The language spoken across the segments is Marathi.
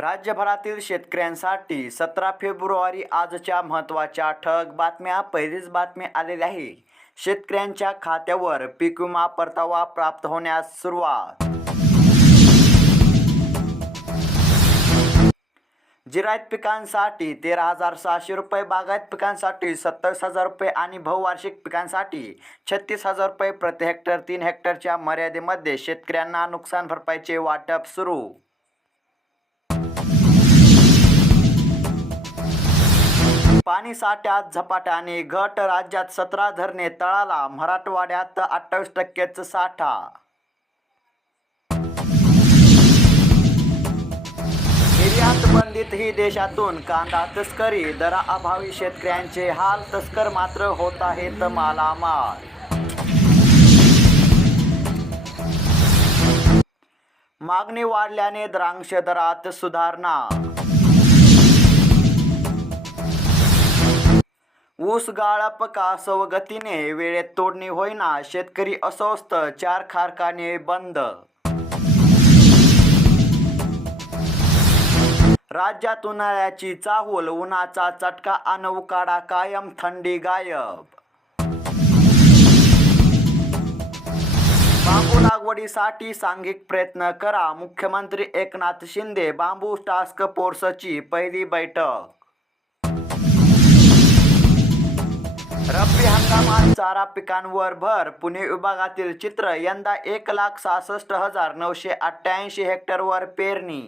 राज्यभरातील शेतकऱ्यांसाठी सतरा फेब्रुवारी आजच्या महत्त्वाच्या ठळक बातम्या पहिलीच बातमी आलेली आहे. शेतकऱ्यांच्या खात्यावर पीक विमा परतावा प्राप्त होण्यास सुरुवात. जिरायत पिकांसाठी तेरा हजार सहाशे रुपये बागायत पिकांसाठी सत्तावीस हजार रुपये आणि बहुवार्षिक पिकांसाठी छत्तीस हजार रुपये प्रति हेक्टर तीन हेक्टरच्या मर्यादेमध्ये शेतकऱ्यांना नुकसान भरपाईचे वाटप सुरू. पाणी साठ्यात झपाट्याने घट राज्यात सतरा धरणे तळाला मराठवाड्यात अठ्ठावीस टक्केच साठा. निर्यात बंदीत ही देशातून कांदा तस्करी दराअभावी शेतकऱ्यांचे हाल तस्कर मात्र होत आहेत मालामाल. मागणी वाढल्याने द्रांक्ष दरात सुधारणा. ऊस गाळप कासव वेळेत तोडणी होईना शेतकरी अस्वस्थ चार कारखाने बंद. राज्यात उन्हाळ्याची चाहूल उन्हाचा चटका अन उकाडा कायम थंडी गायब. बांबू लागवडीसाठी सांघिक प्रयत्न करा मुख्यमंत्री एकनाथ शिंदे बांबू टास्क फोर्सची पहिली बैठक. रब्बी हंगामात चारा पिकांवर भर पुणे विभागातील चित्र यंदा एक लाख सहासष्ट हजार नऊशे अठ्ठ्याऐंशी हेक्टरवर पेरणी.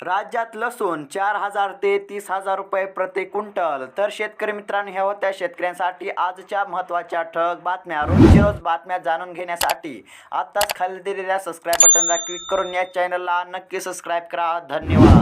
राज्यात लसूण चार हजार ते तीस हजार रुपये प्रति क्विंटल. तर शेतकरी मित्रांनो ह्या होत्या शेतकऱ्यांसाठी आजच्या महत्त्वाच्या ठळक बातम्या. रोजची रोज बातम्या जाणून घेण्यासाठी आत्ताच खाली दिलेल्या सबस्क्राईब बटनला क्लिक करून या चॅनलला नक्की सबस्क्राईब करा. धन्यवाद.